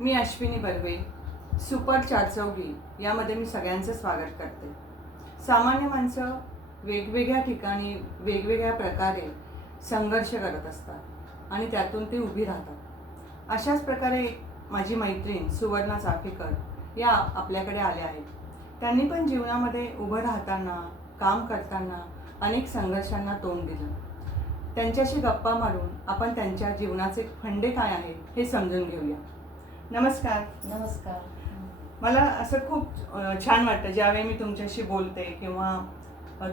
मी Ashwini Barve, super Charchaughi यामध्ये मी सगळ्यांचं स्वागत करते. सामान्य माणसं वेगवेगळ्या ठिकाणी वेगवेगळ्या प्रकारे संघर्ष करत असतात आणि त्यातून ते उभी राहतात. अशाच प्रकारे माझी मैत्रीण सुवर्णा चाफेकर या आपल्याकडे आल्या आहेत. त्यांनी पण जीवनामध्ये उभं राहताना, काम करताना अनेक संघर्षांना तोंड दिलं. त्यांच्याशी गप्पा मारून आपण त्यांच्या जीवनाचे फंडे काय आहेत हे समजून घेऊया. नमस्कार. नमस्कार. मला असं खूप छान वाटतं ज्यावेळी मी तुमच्याशी बोलते किंवा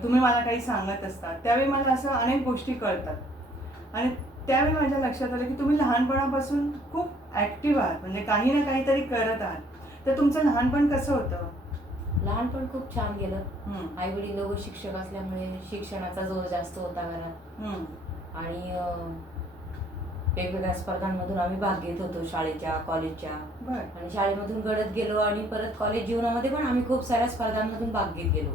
तुम्ही मला काही सांगत असतात त्यावेळी मला असं अनेक गोष्टी कळतात आणि त्यावेळी माझ्या लक्षात आलं की तुम्ही लहानपणापासून खूप ॲक्टिव्ह आहात, म्हणजे काही ना काहीतरी करत आहात. तर तुमचं लहानपण कसं होतं? लहानपण खूप छान गेलं. आई वडील दोघं शिक्षक असल्यामुळे शिक्षणाचा जोर जास्त होता घरात आणि वेगवेगळ्या स्पर्धांमधून आम्ही भाग घेत होतो, शाळेच्या कॉलेजच्या. आणि शाळेमधून घडत गेलो आणि परत कॉलेज जीवनामध्ये पण आम्ही खूप साऱ्या स्पर्धांमधून भाग घेत गेलो.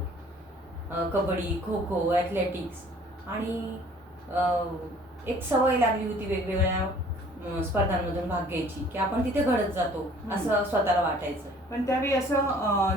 कबड्डी, खो खो, ॲथलेटिक्स. आणि एक सवय लागली होती वेगवेगळ्या स्पर्धांमधून भाग घ्यायची की आपण तिथे घडत जातो असं स्वतःला वाटायचं. पण त्यावेळी असं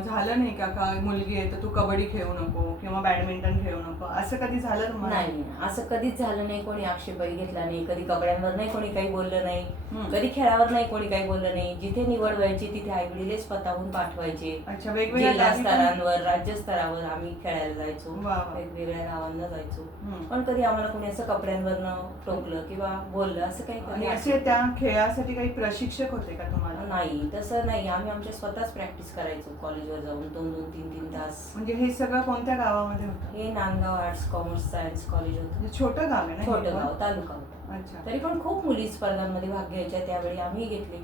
झालं नाही का का मुलगी आहे तर तू कबड्डी खेळू नको किंवा बॅडमिंटन खेळू नको, असं कधी झालं तुम्हाला? नाही, असं कधीच झालं नाही. कोणी आक्षेपही घेतला नाही. कधी कपड्यांवर नाही कोणी काही बोललं नाही. कधी खेळावर नाही कोणी काही बोललं नाही. जिथे निवड व्हायची तिथे आई वडील स्वतःहून पाठवायचे. जिल्हा स्तरांवर, राज्य स्तरावर आम्ही खेळायला जायचो, वेगवेगळ्या गावांना जायचो. पण कधी आम्हाला कोणी असं कपड्यांवरनं टोकलं किंवा बोललं असं काही असे त्या खेळासाठी काही प्रशिक्षक होते का तुम्हाला? नाही, तसं नाही. आम्ही आमच्या स्वतःच प्रॅक्टिस करायचो कॉलेजवर जाऊन 2-2, 3-3 तास. म्हणजे हे सगळं कोणत्या गावामध्ये होतं? हे Nandgaon arts commerce science college होतं. छोटं गाव आहे ना? छोटं गाव, तालुका होता. अच्छा. तरी पण खूप मुली स्पर्धांमध्ये भाग घ्यायच्या. त्यावेळी आम्ही घेतले.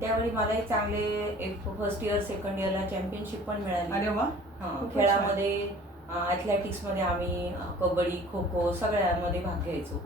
त्यावेळी मलाही चांगले एक फर्स्ट इयर सेकंड इयरला चॅम्पियनशिप पण मिळाली. अरे वा. खेळामध्ये ॲथलेटिक्समध्ये आम्ही कबड्डी, खो खो सगळ्यामध्ये भाग घ्यायचो.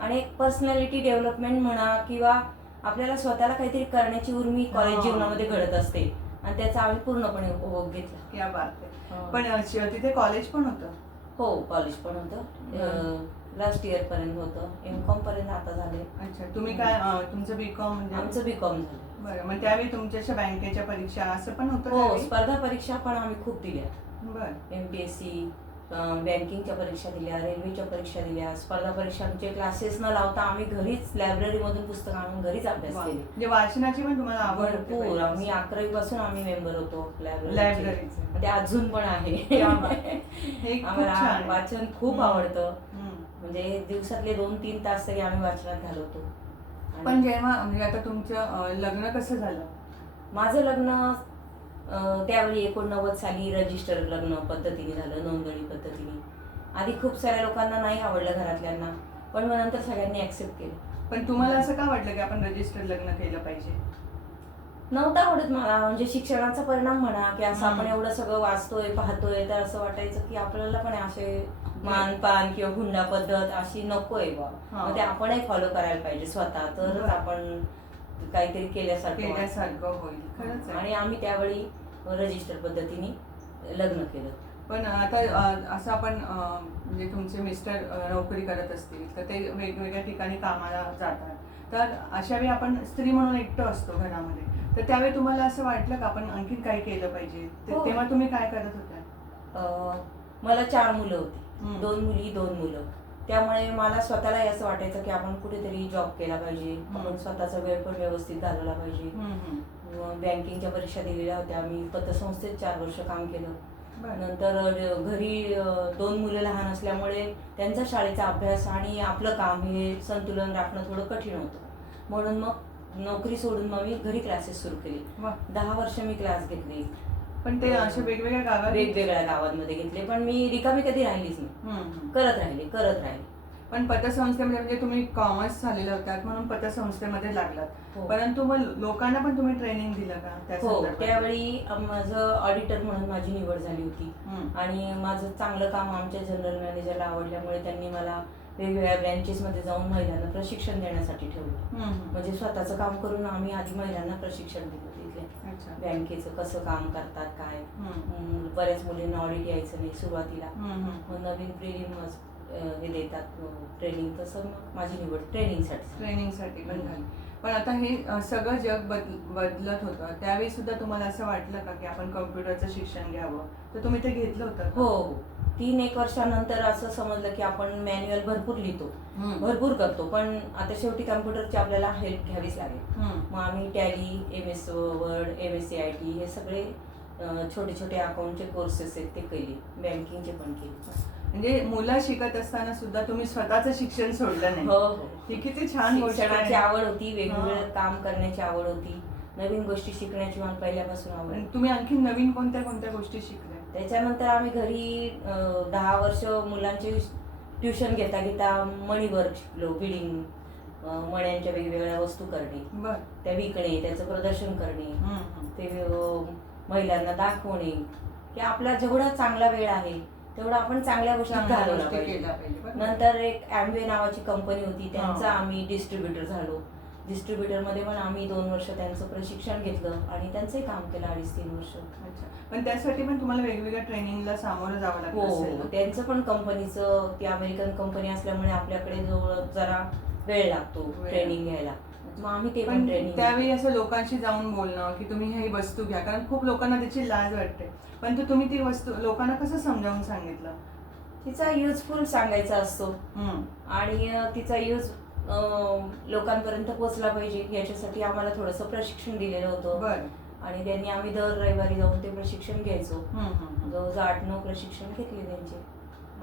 आणि एक पर्सनॅलिटी डेव्हलपमेंट म्हणा किंवा आपल्याला स्वतःला काहीतरी करण्याची उर्मी कॉलेज जीवनामध्ये घडत असते आणि त्याचा आम्ही पूर्णपणे उपभोग घेतला. क्या बात आहे. पण तिथे कॉलेज पण होतं? हो, कॉलेज पण होतं. लास्ट इयर पर्यंत होतं. M.Com पर्यंत आता झाले. अच्छा. तुम्ही काय तुमचं B.Com? म्हणजे आमचं B.Com झालं. बरं. मग त्यावेळी तुमच्या बँकेच्या परीक्षा असं पण होतं? हो, स्पर्धा परीक्षा पण आम्ही खूप दिल्या. बरं. MPSC, बँकिंगच्या परीक्षा दिल्या, रेल्वेच्या परीक्षा दिल्या. स्पर्धा परीक्षांचे क्लासेस न लावता आम्ही घरीच लायब्ररीमधून पुस्तकं आणून घरीच अभ्यास केले. म्हणजे वाचनाची पण तुम्हाला आवड? भरपूर. आम्ही 11वी पासून आम्ही मेंबर होतो लायब्ररीचे. ते अजून पण आहे. आम्हाला वाचन खूप आवडतं. म्हणजे दिवसातले 2-3 तास तरी आम्ही वाचनात घालवतो. पण जेव्हा म्हणजे आता तुमचं लग्न कसं झालं? माझं लग्न त्यावेळी 89 साली रजिस्टर लग्न पद्धतीने झालं, नोंदणी पद्धतीने. आधी खूप साऱ्या लोकांना नाही आवडलं घरातल्यांना, पण मग नंतर सगळ्यांनी ऍक्सेप्ट केलं. पण तुम्हाला असं का वाटलं की आपण रजिस्टर लग्न केलं पाहिजे? नव्हता आवडत मला. म्हणजे शिक्षणाचा परिणाम म्हणा की असं आपण एवढं सगळं वाचतोय पाहतोय तर असं वाटायचं की आपल्याला पण असे मानपान किंवा हुंडा पद्धत अशी नकोय बा. मग ते आपणही फॉलो करायला पाहिजे स्वतः, तरच आपण काहीतरी केल्यासारखं होईल. खरंच. आणि आम्ही त्यावेळी रजिस्टर पद्धतीने लग्न केलं. पण आता असं आपण म्हणजे तुमचे मिस्टर नोकरी करत असतील तर ते वेगवेगळ्या ठिकाणी कामाला जातात, तर अशा वेळी आपण स्त्री म्हणून एकटं असतो घरामध्ये, तर त्यावेळी तुम्हाला असं वाटलं का आपण आणखीन काही केलं पाहिजे? तेव्हा तुम्ही काय करत होत्या? मला 4 मुलं होती. 2 मुली 2 मुलं. त्यामुळे मला स्वतःलाही असं वाटायचं की आपण कुठेतरी जॉब केला पाहिजे, आपण स्वतःचा वेळ पण व्यवस्थित घालवला पाहिजे. बँकिंगच्या परीक्षा दिलेल्या होत्या. मी पतसंस्थेत 4 वर्ष काम केलं. नंतर घरी 2 मुलं लहान असल्यामुळे त्यांचा शाळेचा अभ्यास आणि आपलं काम हे संतुलन राखणं थोडं कठीण होतं. म्हणून मग नोकरी सोडून मग मी घरी क्लासेस सुरू केले. 10 वर्ष मी क्लास घेतले. पण ते अशा वेगवेगळ्या गावांमध्ये घेतले. पण मी रिकामी कधी राहिलीच नाही. करत राहिले. पण पतसंस्थेमध्ये म्हणजे तुम्ही कॉमर्स झालेला होतात म्हणून पतसंस्थेमध्ये लागलात, परंतु मग लोकांना पण तुम्ही ट्रेनिंग दिलं का? हो, त्यावेळी माझं ऑडिटर म्हणून माझी निवड झाली होती आणि माझं चांगलं काम आमच्या जनरल मॅनेजरला आवडल्यामुळे त्यांनी मला वेगवेगळ्या ब्रँचेसमध्ये जाऊन महिलांना प्रशिक्षण देण्यासाठी ठेवलं. म्हणजे स्वतःचं काम करून आम्ही आधी महिलांना प्रशिक्षण दिलं तिथल्या बँकेचं कसं काम करतात काय. बऱ्याच मुलींना ऑडिट यायचं नाही सुरुवातीला, मग नवीन हे देतात ट्रेनिंग, तसं मग माझी निवड ट्रेनिंगसाठी पण झाली. पण आता हे सगळं जग बदलत होतं, त्यावेळी सुद्धा तुम्हाला असं वाटलं का की आपण कम्प्युटरचं शिक्षण घ्यावं, तर तुम्ही ते घेतलं होतं का? हो 3-1 वर्षानंतर असं समजलं की आपण मॅन्युअल भरपूर लिहितो, भरपूर करतो, पण आता शेवटी कम्प्युटरची आपल्याला हेल्प घ्यावीच लागेल. मग आम्ही टॅली, MS वर्ड, MSCIT हे सगळे छोटे छोटे अकाउंटचे कोर्सेस आहेत ते केले, बँकिंगचे पण केले. म्हणजे मुलं शिकत असताना सुद्धा तुम्ही स्वतःचं शिक्षण सोडलं नाही. हो हो, ही किती छान गोष्ट आहे. शिक्षणाची आवड होती, हा. वेगवेगळं काम करण्याची आवड होती, नवीन गोष्टी शिकण्याची मला पहिल्यापासून आवड आणि आहे. तुम्ही आणखी नवीन कोणत्या कोणत्या गोष्टी शिकल्या? त्याच्यानंतर आम्ही घरी 10 वर्ष मुलांचे ट्युशन घेता घेता मणी वर्क शिकलो, बिडिंग, मण्यांच्या वेगवेगळ्या वस्तू करणे, बर. त्या विकणे, त्याचं प्रदर्शन करणे, ते महिलांना दाखवणे की आपला जेवढा चांगला वेळ आहे तेवढा आपण चांगल्या गोष्टी चांगल्या घालवला गोष्टी पाहिजे. केल्या पाहिजे. बरोबर. नंतर एक ॲम्वे नावाची कंपनी होती, त्यांचा हा. आम्ही डिस्ट्रीब्युटर झालो. डिस्ट्रीब्युटरमध्ये पण आम्ही 2 वर्ष त्यांचं प्रशिक्षण घेतलं आणि त्यांचंही काम केलं 2.5-3 वर्ष. अच्छा. पण त्यासाठी पण तुम्हाला वेगवेगळ्या ट्रेनिंगला सामोरं जावं लागलं असेल हो, ना? त्यांचं पण कंपनीचं, ती अमेरिकन कंपनी असल्यामुळे आपल्याकडे जवळ जरा वेळ लागतो वेळ. ट्रेनिंग घ्यायला, मग आम्ही ते पण पण ट्रेनिंग त्यावेळी असं लोकांशी जाऊन बोलणं की तुम्ही ही वस्तू घ्या, कारण खूप लोकांना त्याची लाज वाटते, पण तुम्ही ती वस्तू लोकांना कसं समजावून सांगितलं? तिचा युजफुल सांगायचा असतो आणि तिचा यूज लोकांपर्यंत पोहोचला पाहिजे याच्यासाठी आम्हाला थोडंसं प्रशिक्षण दिलेलं होतं. बर. आणि त्यांनी आम्ही दर रविवारी जाऊन ते प्रशिक्षण घ्यायचो. जवळजवळ 8-9 प्रशिक्षण घेतले त्यांचे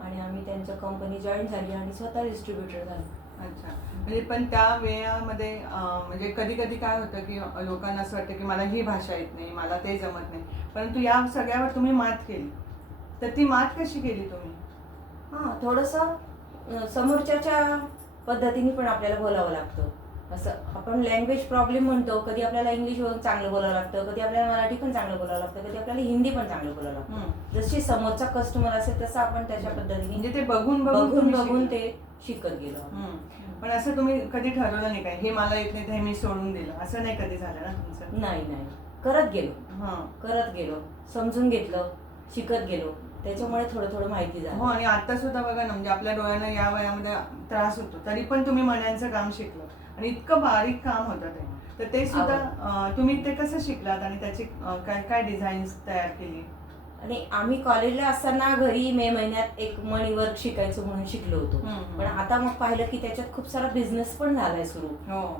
आणि आम्ही त्यांच्या कंपनी जॉईन झाली आणि स्वतः डिस्ट्रीब्युटर झालो. अच्छा. म्हणजे पण त्या वेळामध्ये म्हणजे कधी कधी काय होतं की लोकांना असं वाटतं की मला ही भाषा येत नाही, मला ते जमत नाही, परंतु या सगळ्यावर तुम्ही मात केली, तर ती मात कशी केली तुम्ही? हां, थोडंसं समोरच्याच्या पद्धतीने पण आपल्याला बोलावं लागतं. असं आपण लँग्वेज प्रॉब्लेम म्हणतो, कधी आपल्याला इंग्लिश चांगलं बोलावं लागतं, कधी आपल्याला मराठी पण चांगलं बोलावं लागतं, कधी आपल्याला हिंदी पण चांगलं बोलावं लागतं. जशी समोरचा कस्टमर असेल तसं आपण त्याच्या पद्धतीने म्हणजे ते बघून बघून ते शिकत गेलो. पण असं तुम्ही कधी ठरवलं नाही काय, हे मला येत नाही तर हे मी सोडून दिलं, असं नाही कधी झालं ना तुमचं? नाही, करत गेलो, समजून घेतलं, शिकत गेलो, त्याच्यामुळे थोडं माहिती हो. झालं. आणि आता सुद्धा बघा ना, म्हणजे आपल्या डोळ्यांना या वयामध्ये त्रास होतो, तरी पण तुम्ही मण्यांचं काम शिकलं आणि इतकं बारीक काम होतं ते, तर ते सुद्धा तुम्ही ते कसं शिकलात आणि त्याची काय काय डिझाईन्स तयार केली? आणि आम्ही कॉलेजला असताना घरी मे महिन्यात एक मणी वर्क शिकायचो म्हणून शिकलो होतो. पण आता मग पाहिलं की त्याच्यात खूप सारा बिझनेस पण झालाय सुरू.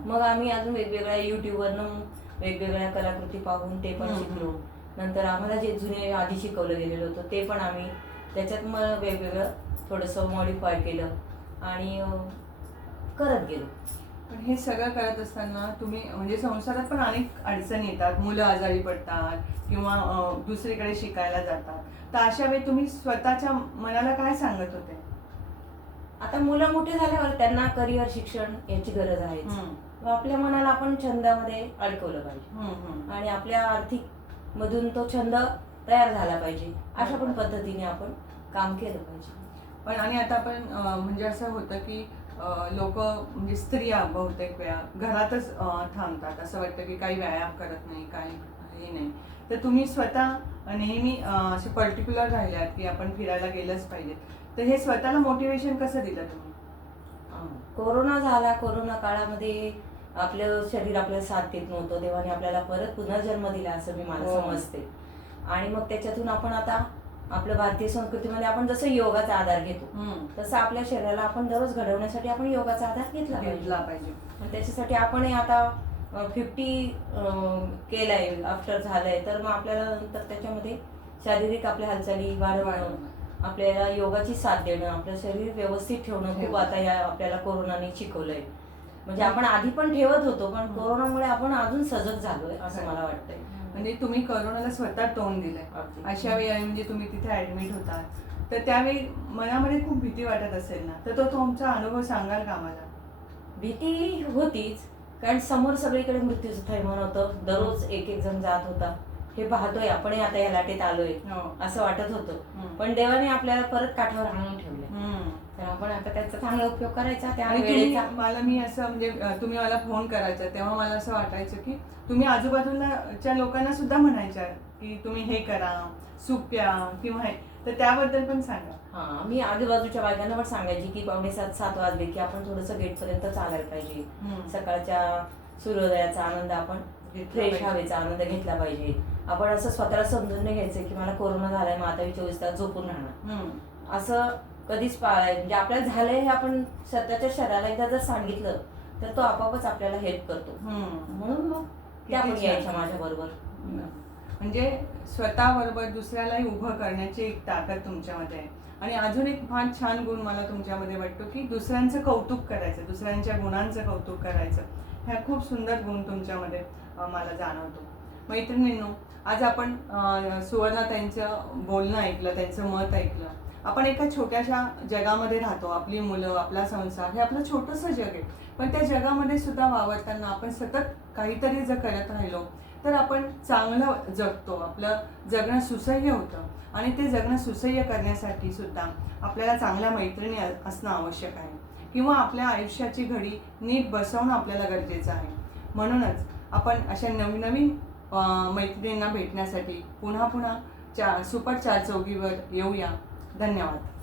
मग आम्ही अजून वेगवेगळ्या युट्यूबवरनं वेगवेगळ्या कलाकृती पाहून ते पण शिकलो. नंतर आम्हाला जे जुने आधी शिकवलं गेलेलं होतं ते पण आम्ही त्याच्यात मग वेगवेगळं थोडंसं मॉडिफाय केलं आणि करत गेलो. पण हे सगळं करत असताना तुम्ही म्हणजे संसारात पण अनेक अडचणी येतात, मुलं आजारी पडतात किंवा दुसरीकडे शिकायला जातात, तर अशा वेळी तुम्ही स्वतःच्या मनाला काय सांगत होते? आता मुलं मोठे झाल्यावर त्यांना करिअर शिक्षण याची गरज आहे. आपल्या मनाला आपण छंदामध्ये अडकवलं पाहिजे आणि आपल्या आर्थिक मधून तो छंद तयार झाला पाहिजे, अशा पण पद्धतीने आपण काम केलं पाहिजे. पण आणि आता आपण म्हणजे असं होतं की लोक म्हणजे स्त्रिया बहुतेक वेळा घरातच थांबतात, असं वाटतं की काही व्यायाम करत नाही, काही हे नाही, तर तुम्ही स्वतः नेहमी असे पर्टिक्युलर राहिल्यात की आपण फिरायला गेलंच पाहिजे, तर हे स्वतःला मोटिवेशन कसं दिलं तुम्ही? कोरोना झाला, कोरोना काळामध्ये आपलं शरीर आपल्याला साथ देत नव्हतं, देवाने आपल्याला परत पुनर्जन्म दिला असं मी मला समजते. आणि मग त्याच्यातून आपण आता आपल्या भारतीय संस्कृतीमध्ये आपण जसं योगाचा आधार घेतो तसं आपल्या शरीराला आपण दररोज घडवण्यासाठी आपण योगाचा आधार घेतला पाहिजे. त्याच्यासाठी आपण आता 50 केलंय, आफ्टर झालंय, तर मग आपल्याला नंतर त्याच्यामध्ये शारीरिक आपल्या हालचाली वाढवणं, आपल्याला योगाची साथ देणं, आपलं शरीर व्यवस्थित ठेवणं खूप आता या आपल्याला कोरोनाने शिकवलंय. म्हणजे आपण आधी पण ठेवत होतो, पण कोरोनामुळे आपण अजून सजग झालोय असं मला वाटतंय. म्हणजे तुम्ही कोरोनाला स्वतः तोंड दिलंय अशा वेळी, म्हणजे तुम्ही तिथे ऍडमिट होतात, तर त्यावेळी मनामध्ये खूप भीती वाटत असेल ना, तर तो तुमचा अनुभव सांगाल का मला? भीती होतीच, कारण समोर सगळीकडे मृत्यूचं थैमान होतं, दररोज एक जण जात होता, हे पाहतोय आपण आता या लाटेत आलोय असं वाटत होतं. पण देवाने आपल्याला परत काठावर आणून ठेवलं, तर आपण आता त्याचा चांगला उपयोग करायचा. मला मी असं म्हणजे तुम्ही मला फोन करायचा तेव्हा मला असं वाटायचं की तुम्ही आजूबाजूच्या लोकांना सुद्धा म्हणायच्या की तुम्ही हे करा, सूप प्या किंवा हे, तर त्याबद्दल पण सांगा. मी आजूबाजूच्या बायकांना पण सांगायची की 6:45-7 वाजले की आपण थोडंसं गेट पर्यंत चालायला पाहिजे, सकाळच्या सूर्योदयाचा आनंद आपण घेतला फ्रेश पाहिजे. हवेचा आनंद घेतला पाहिजे. आपण असं स्वतःला समजून नाही घ्यायचं की मला कोरोना झालाय मग आता मी 24 तास झोपून राहणार, असं कधीच म्हणजे आपल्याला झालंय हे आपण स्वतःच्या शरीराला एकदा जर सांगितलं तर तो आपोआपच आपल्याला हेल्प करतो. म्हणून मग त्या पण किती यायच्या छान. माझ्या बरोबर. म्हणजे स्वतःबरोबर दुसऱ्यालाही उभं करण्याची एक ताकद तुमच्यामध्ये आहे. आणि अजून एक फार छान गुण मला तुमच्यामध्ये वाटतो की दुसऱ्यांचं कौतुक करायचं, दुसऱ्यांच्या गुणांचं कौतुक करायचं. ह्या खूप सुंदर गुण तुमच्यामध्ये मला जाणवतो. मैत्रिणींनो, आज आपण सुवर्णाताईंचं बोलणं ऐकलं, त्यांचं मत ऐकलं. आपण एका छोट्याशा जगामध्ये राहतो. आपली मुलं, आपला संसार हे आपलं छोटंसं जग आहे. पण त्या जगामध्ये सुद्धा वावरताना आपण सतत काहीतरी जर करत राहिलो तर आपण चांगलं जगतो, आपलं जगणं सुसह्य होतं. आणि ते जगणं सुसह्य करण्यासाठी सुद्धा आपल्याला चांगल्या मैत्रिणी असणं आवश्यक आहे, किंवा आपल्या आयुष्याची घडी नीट बसवणं आपल्याला गरजेचं आहे. म्हणूनच आपण अशा नवीन मैत्रिणींना भेटण्यासाठी पुन्हा सुपर चार चौघीवर येऊया. धन्यवाद.